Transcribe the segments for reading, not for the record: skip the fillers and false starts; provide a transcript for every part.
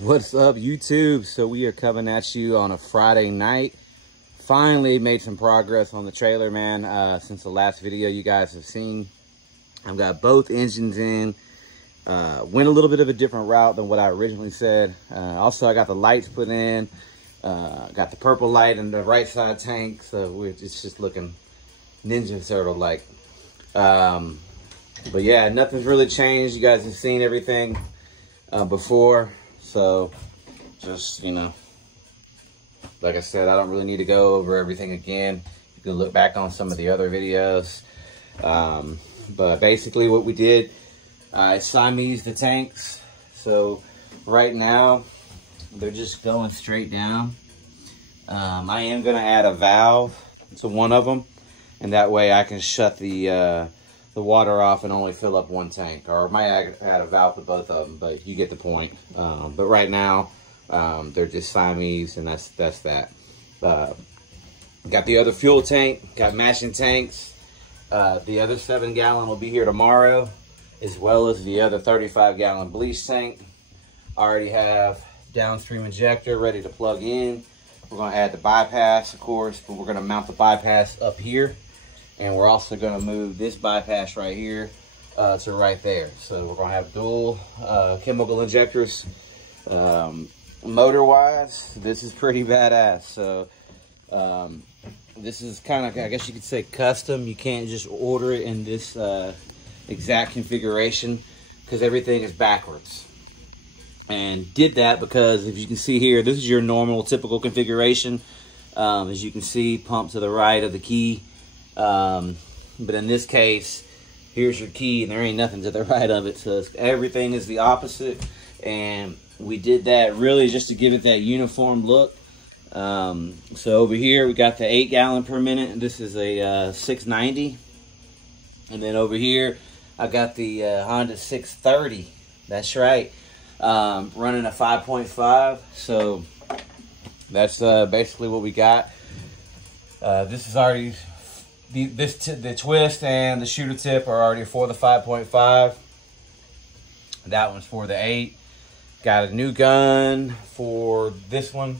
What's up, YouTube? So we are coming at you on a Friday night. Finally made some progress on the trailer, man, since the last video you guys have seen. I've got both engines in. Went a little bit of a different route than what I originally said. Also, I got the lights put in. Got the purple light in the right side tank, so it's just looking Ninja Turtle-like. But yeah, nothing's really changed. You guys have seen everything before. So just, you know, like I said, I don't really need to go over everything again. You can look back on some of the other videos. But basically what we did, I Siamese the tanks. So right now, they're just going straight down. I am gonna add a valve to one of them, and that way I can shut the water off and only fill up one tank. Or I might add a valve to both of them, but you get the point. But right now, they're just Siamese, and that's that. Got the other fuel tank, got matching tanks. The other 7-gallon will be here tomorrow, as well as the other 35-gallon bleach tank. I already have downstream injector ready to plug in. We're gonna add the bypass, of course, but we're gonna mount the bypass up here. And we're also gonna move this bypass right here to right there. So we're gonna have dual chemical injectors. Motor-wise, this is pretty badass. So this is kind of, I guess you could say, custom. You can't just order it in this exact configuration because everything is backwards. And did that because, if you can see here, this is your normal, typical configuration. As you can see, pump to the right of the key. But in this case, here's your key and there ain't nothing to the right of it. So everything is the opposite. And we did that really just to give it that uniform look. So over here, we got the 8-gallon per minute. This is a 690. And then over here, I got the Honda 630. That's right. Running a 5.5. So that's basically what we got. This is already... The twist and the shooter tip are already for the 5.5. That one's for the 8. Got a new gun for this one.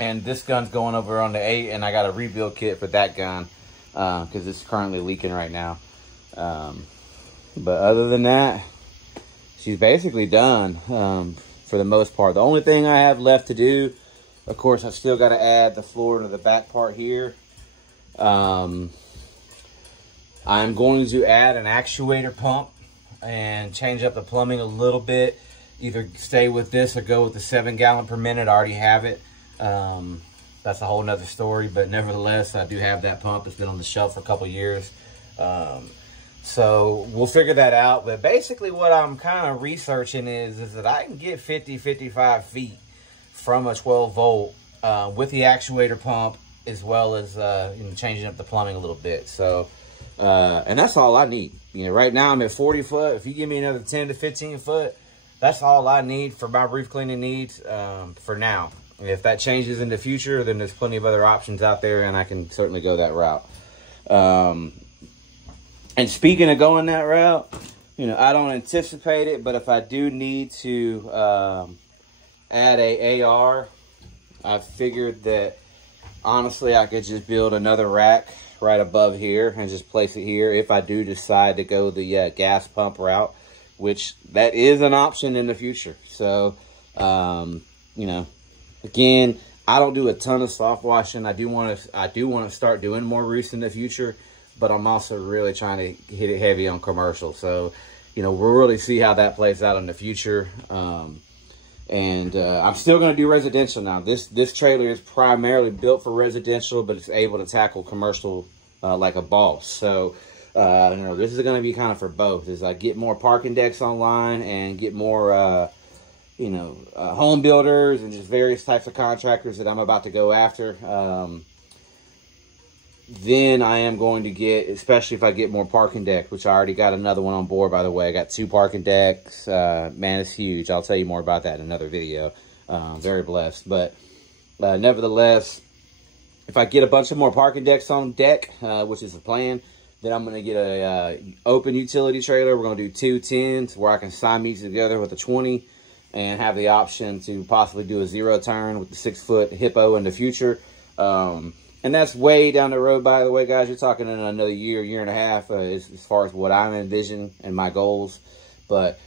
And this gun's going over on the 8. And I got a rebuild kit for that gun. Because it's currently leaking right now. But other than that, she's basically done for the most part. The only thing I have left to do, of course, I've still got to add the floor to the back part here. I'm going to add an actuator pump and change up the plumbing a little bit. Either stay with this or go with the 7-gallon per minute. I already have it. That's a whole nother story, but nevertheless, I do have that pump. It's been on the shelf for a couple years. So we'll figure that out. But basically what I'm kind of researching is that I can get 50, 55 feet from a 12 volt with the actuator pump, as well as you know, changing up the plumbing a little bit. So, and that's all I need. You know, right now I'm at 40 foot. If you give me another 10 to 15 foot, that's all I need for my roof cleaning needs for now. And if that changes in the future, then there's plenty of other options out there, and I can certainly go that route. And speaking of going that route, you know, I don't anticipate it, but if I do need to add a AR, I figured that honestly, I could just build another rack right above here and just place it here if I do decide to go the gas pump route, which that is an option in the future. So, you know, again, I don't do a ton of soft washing. I do want to start doing more roofs in the future, but I'm also really trying to hit it heavy on commercial. So, you know, we'll really see how that plays out in the future. And I'm still going to do residential now. This trailer is primarily built for residential, but it's able to tackle commercial like a boss. So, you know, this is going to be kind of for both. As I get more parking decks online and get more, you know, home builders and just various types of contractors that I'm about to go after. Then I am going to get, especially if I get more parking decks, which I already got another one on board, by the way. I got 2 parking decks. Man, it's huge. I'll tell you more about that in another video. Very blessed. But nevertheless, if I get a bunch of more parking decks on deck, which is the plan, then I'm going to get a open utility trailer. We're going to do 2 10s where I can Siamese together with a 20. and have the option to possibly do a 0 turn with the 6-foot Hippo in the future. And that's way down the road, by the way, guys. You're talking in another year and a half as far as what I envision and my goals. But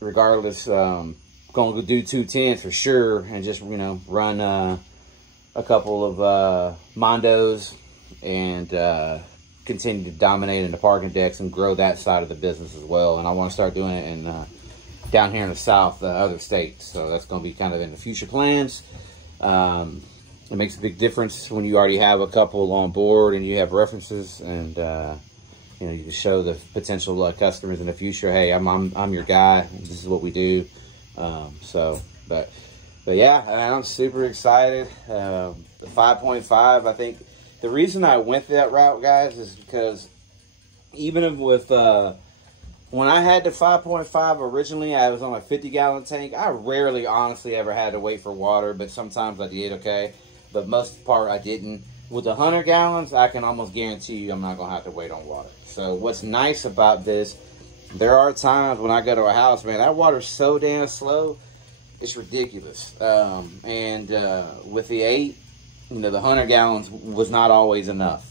regardless, going to do 210 for sure, and just, you know, run a couple of Mondos and continue to dominate in the parking decks and grow that side of the business as well. And I want to start doing it in down here in the South, other states. So that's going to be kind of in the future plans. It makes a big difference when you already have a couple on board and you have references, and you know, you can show the potential customers in the future, hey, I'm your guy. This is what we do. But yeah, I'm super excited. The 5.5, I think the reason I went that route, guys, is because even with when I had the 5.5 originally, I was on a 50-gallon tank. I rarely, honestly, ever had to wait for water, but sometimes I did, okay? But most of the part, I didn't. With the 100 gallons, I can almost guarantee you I'm not going to have to wait on water. So what's nice about this, there are times when I go to a house, man, that water's so damn slow, it's ridiculous. With the 8, you know, the 100 gallons was not always enough.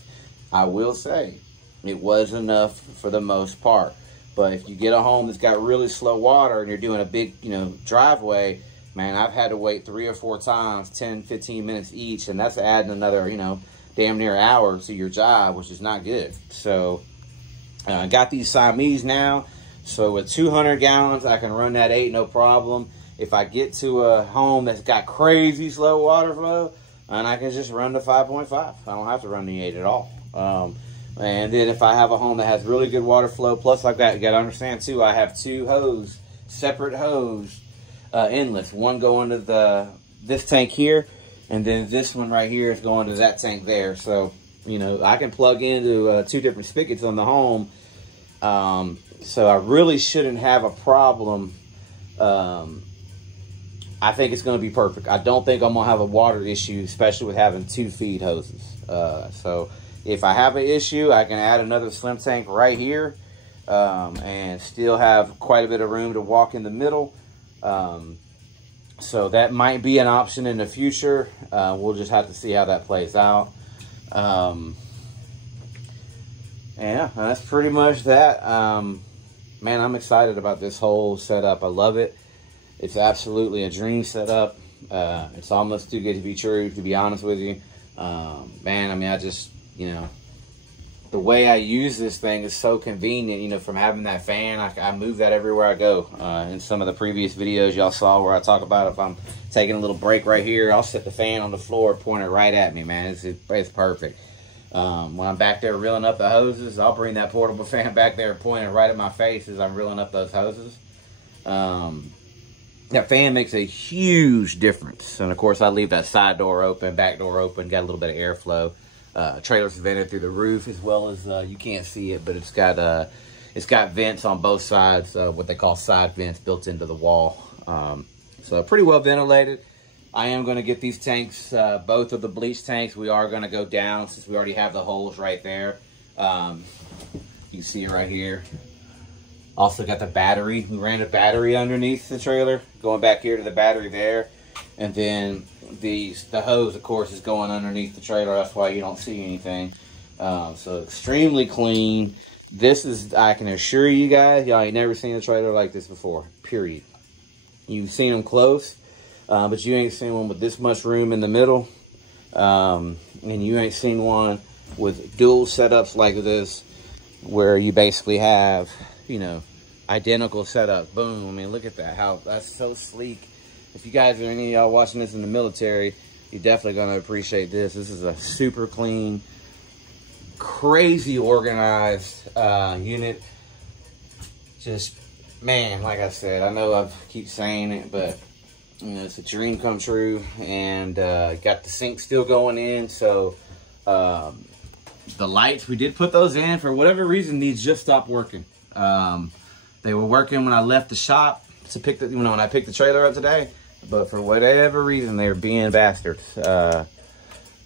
I will say, it was enough for the most part. But if you get a home that's got really slow water and you're doing a big, you know, driveway, man, I've had to wait 3 or 4 times, 10, 15 minutes each, and that's adding another, you know, damn near hour to your job, which is not good. So I got these Siamese now. So with 200 gallons, I can run that 8, no problem. If I get to a home that's got crazy slow water flow, and I can just run the 5.5. I don't have to run the 8 at all. And then if I have a home that has really good water flow, plus like that, you got to understand too, I have 2 separate hose inlets. One going to this tank here, and then this one right here is going to that tank there. So, you know, I can plug into 2 different spigots on the home. So I really shouldn't have a problem. I think it's going to be perfect. I don't think I'm going to have a water issue, especially with having 2 feed hoses. So if I have an issue, I can add another slim tank right here and still have quite a bit of room to walk in the middle. So that might be an option in the future. We'll just have to see how that plays out. Yeah, that's pretty much that. Man, I'm excited about this whole setup. I love it. It's absolutely a dream setup. It's almost too good to be true, to be honest with you. Man, I mean, I just, you know, the way I use this thing is so convenient, you know, from having that fan. I move that everywhere I go. In some of the previous videos y'all saw where I talk about if I'm taking a little break right here, I'll set the fan on the floor, point it right at me, man. It's perfect. When I'm back there reeling up the hoses, I'll bring that portable fan back there and point it right at my face as I'm reeling up those hoses. That fan makes a huge difference. And of course, I leave that side door open, back door open, got a little bit of airflow. Trailer's vented through the roof, as well as you can't see it, but it's got vents on both sides, what they call side vents built into the wall. So pretty well ventilated. I am going to get these tanks, both of the bleach tanks. We are going to go down since we already have the holes right there. You see it right here. Also got the battery. We ran a battery underneath the trailer, going back here to the battery there. And then the hose, of course, is going underneath the trailer. That's why you don't see anything. So extremely clean. This is, I can assure you guys, y'all ain't never seen a trailer like this before, period. You've seen them close, but you ain't seen one with this much room in the middle. And you ain't seen one with dual setups like this, where you basically have, you know, identical setup. Boom. I mean, look at that. How that's so sleek. If you guys are any of y'all watching this in the military, you're definitely going to appreciate this. This is a super clean, crazy organized unit. Just, man, like I said, I know I keep saying it, but you know, it's a dream come true. And got the sink still going in. So the lights, we did put those in. For whatever reason, these just stopped working. They were working when I left the shop to pick the, you know, when I picked the trailer up today, but for whatever reason, they were being bastards.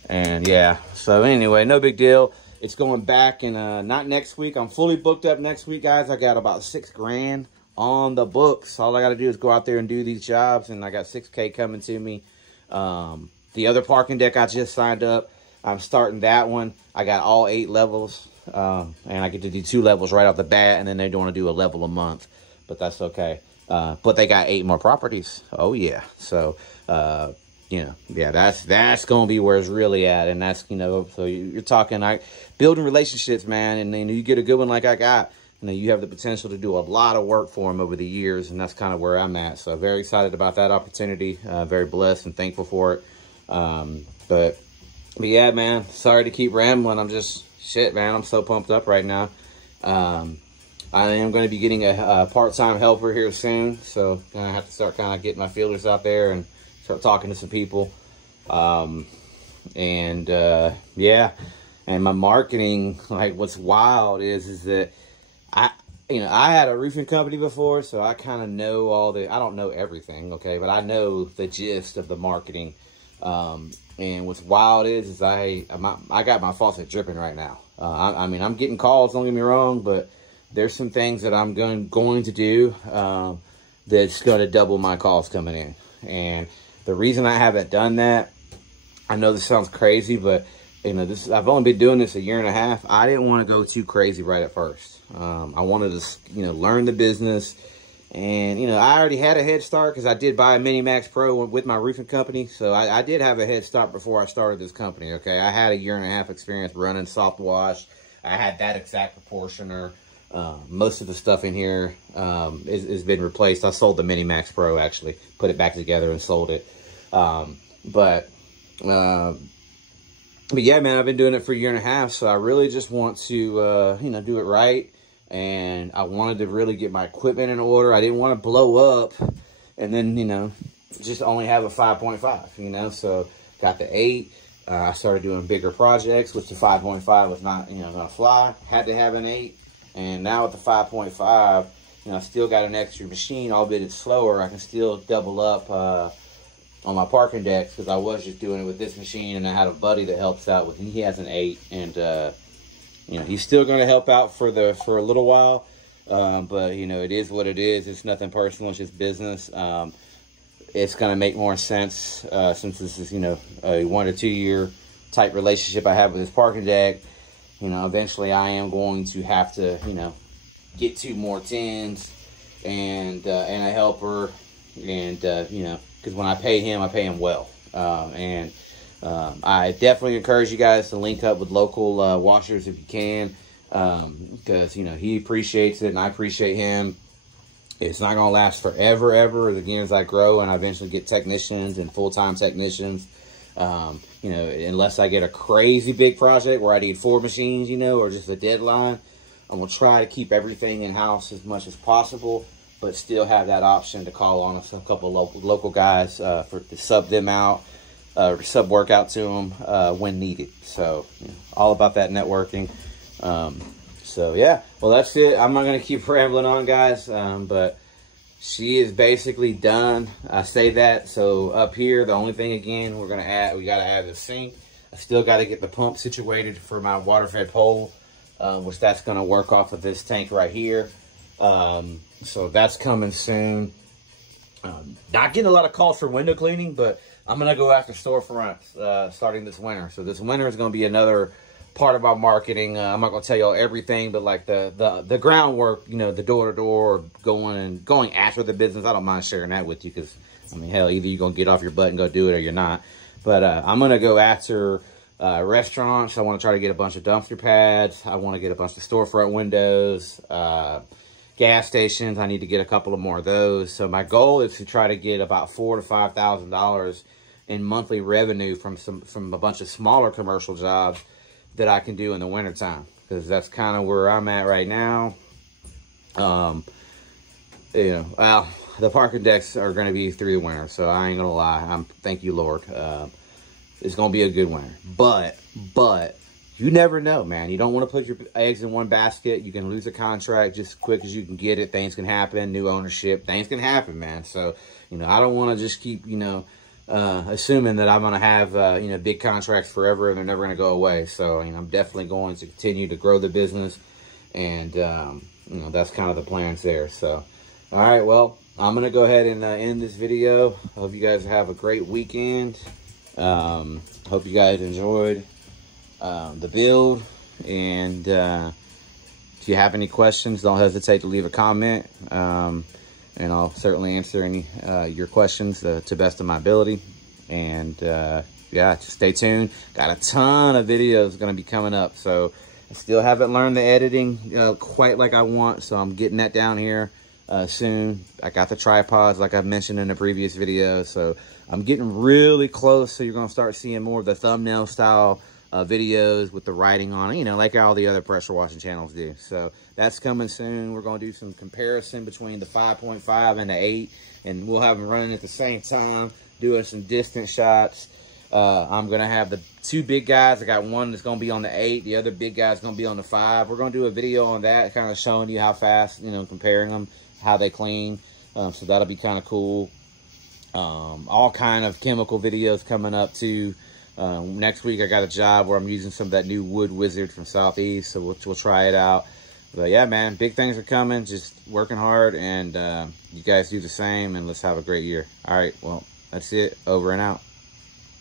And yeah, so anyway, no big deal. It's going back in, not next week. I'm fully booked up next week, guys. I got about $6 grand on the books. All I got to do is go out there and do these jobs, and I got 6K coming to me. The other parking deck I just signed up, I'm starting that one. I got all 8 levels, and I get to do 2 levels right off the bat, and then they want to do a level a month, but that's okay. But they got 8 more properties. Oh yeah. So, you know, yeah, that's going to be where it's really at. And that's, you know, so you're talking, building relationships, man. And then you get a good one like I got, you know, you have the potential to do a lot of work for them over the years. And that's kind of where I'm at. So very excited about that opportunity. Very blessed and thankful for it. But yeah, man, sorry to keep rambling. I'm just, shit, man, I'm so pumped up right now. I am going to be getting a part-time helper here soon. So I'm going to have to start kind of getting my feelers out there and start talking to some people. Yeah, and my marketing, like, what's wild is that I had a roofing company before, so I kind of know I don't know everything, okay, but I know the gist of the marketing. And what's wild is I got my faucet dripping right now. I mean, I'm getting calls, don't get me wrong, but there's some things that I'm going to do that's going to double my calls coming in. And the reason I haven't done that, I know this sounds crazy, but you know, I've only been doing this a year and a half. I didn't want to go too crazy right at first. I wanted to, you know, learn the business. And, you know, I already had a head start because I did buy a Minimax Pro with my roofing company. So I did have a head start before I started this company, okay? I had a year and a half experience running soft wash. I had that exact proportioner. Most of the stuff in here has been replaced. I sold the Minimax Pro, actually. Put it back together and sold it. But yeah, man, I've been doing it for a year and a half. So I really just want to, you know, do it right. And I wanted to really get my equipment in order. I didn't want to blow up and then, you know, just only have a 5.5, you know. So got the 8. I started doing bigger projects, which the 5.5 was not, you know, going to fly. Had to have an 8. And now with the 5.5, you know, I still got an extra machine, albeit it's slower. I can still double up on my parking decks because I was just doing it with this machine. And I had a buddy that helps out with, he has an 8. And, you know, he's still going to help out for a little while, but you know, it is what it is. It's nothing personal. It's just business. It's going to make more sense since this is, you know, a 1 to 2 year type relationship I have with this parking deck. You know, eventually I am going to have to, you know, get 2 more tins and a helper, and you know, because when I pay him well, I definitely encourage you guys to link up with local washers if you can, because, you know, he appreciates it and I appreciate him. It's not going to last forever, ever, again, as I grow and I eventually get technicians and full-time technicians. You know, unless I get a crazy big project where I need 4 machines, you know, or just a deadline, I'm going to try to keep everything in-house as much as possible, but still have that option to call on a couple of local guys to sub them out. Sub work out to them when needed. So, you know, all about that networking. So yeah, well, that's it. I'm not going to keep rambling on, guys, but she is basically done. I say that. So up here, the only thing, again, we got to add the sink. I still got to get the pump situated for my water fed pole, which that's going to work off of this tank right here. So that's coming soon. Not getting a lot of calls for window cleaning, but I'm going to go after storefronts starting this winter. So this winter is going to be another part of our marketing. I'm not going to tell y'all everything, but like the groundwork, you know, the door-to-door, going after the business. I don't mind sharing that with you because, I mean, hell, either you're going to get off your butt and go do it or you're not. But I'm going to go after restaurants. I want to try to get a bunch of dumpster pads. I want to get a bunch of storefront windows. Gas stations, I need to get a couple of more of those. So my goal is to try to get about $4,000 to $5,000 in monthly revenue from a bunch of smaller commercial jobs that I can do in the wintertime, because that's kind of where I'm at right now. You know, well, the parking decks are going to be through the winter, so I ain't gonna lie. Thank you, Lord. It's gonna be a good winter, but you never know, man. You don't want to put your eggs in one basket. You can lose a contract just as quick as you can get it. Things can happen. New ownership. Things can happen, man. So, you know, I don't want to just keep, you know, assuming that I'm going to have, you know, big contracts forever and they're never going to go away. So, you know, I'm definitely going to continue to grow the business. And, you know, that's kind of the plans there. So, All right, well, I'm gonna go ahead and end this video. Hope you guys have a great weekend. Hope you guys enjoyed the build, and if you have any questions, don't hesitate to leave a comment, and I'll certainly answer any your questions to best of my ability. And yeah, just stay tuned. Got a ton of videos gonna be coming up, so I still haven't learned the editing quite like I want, so I'm getting that down here soon. I got the tripods like I've mentioned in the previous video, so I'm getting really close. So you're gonna start seeing more of the thumbnail style videos with the writing on it, you know, like all the other pressure washing channels do. So that's coming soon. We're gonna do some comparison between the 5.5 and the 8, and we'll have them running at the same time, doing some distance shots. I'm gonna have the 2 big guys. I got one that's gonna be on the 8, the other big guy's gonna be on the 5. We're gonna do a video on that, kind of showing you how fast, you know, comparing them, how they clean. So that'll be kind of cool. All kind of chemical videos coming up too. Next week I got a job where I'm using some of that new Wood Wizard from Southeast, so we'll try it out. But yeah, man, big things are coming. Just working hard, and you guys do the same, and let's have a great year. All right, well, that's it. Over and out.